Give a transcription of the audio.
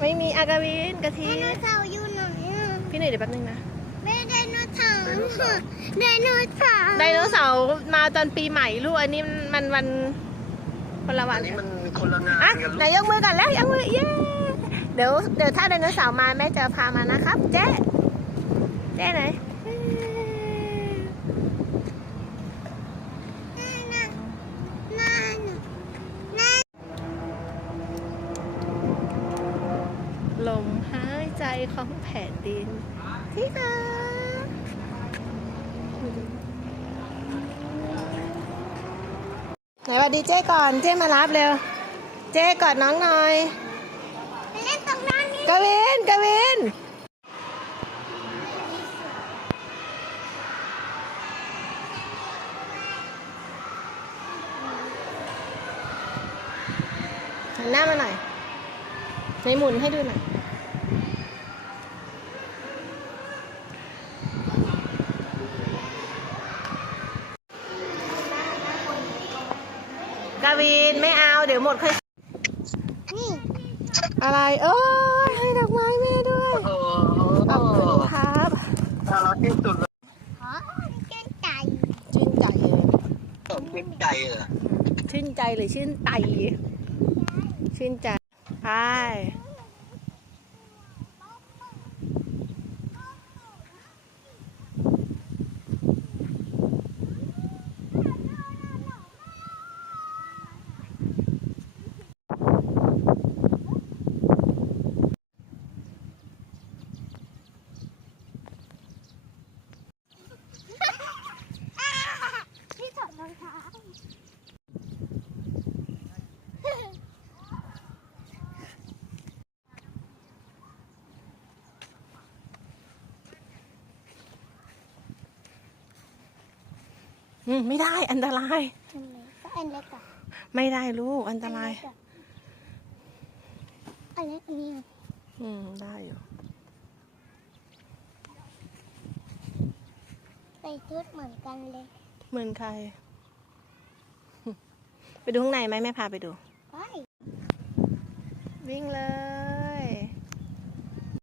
ไม่มีอากาวินกะทิไดโนเสาร์อยู่ไหนอ่ะพี่หน่อยเดี๋ยวแป๊บนึงนะไม่ไดโนเสาร์ไดโนเสาร์ไดโนเสาร์มาตอนปีใหม่ลูกอันนี้มันวันคนละวัอันนนี้มันคนละงานอ่ะกันไหนลูกยกมือกันแล้วยกมือเย้เดี๋ยวถ้าไดโนเสาร์มาแม่จะพามานะครับเจ๊ไหน ลมหายใจของแผ่นดินที่เธอไหนสวัสดีเจ๊ก่อนเจ๊มารับเร็วเจ๊กอดน้องหน่อยไปเล่นตรงนั้นนี่กวินหันหน้ามาหน่อยในหมุนให้ดูหน่อยกวินไม่เอาเดี๋ยวหมดค่อยนี่อะไรเอ้ยให้ดอกไม้แม่ด้วยโอ้ขอบคุณครับน่ารักที่สุดเลยขอเล่นใจชื่นใจเลยผมติดใจเลยชื่นใจหรือชื่นไตชื่นใจไปที่ถอดรองเท้าไม่ได้อันตรายทำไมก็อันเล็กอ่ะไม่ได้ลูกอันตรายอันเล็กนี่ได้อยู่ใส่ชุดเหมือนกันเลยเหมือนใคร ไปดูข้างในไหมแม่พาไปดูไปวิ่งเลย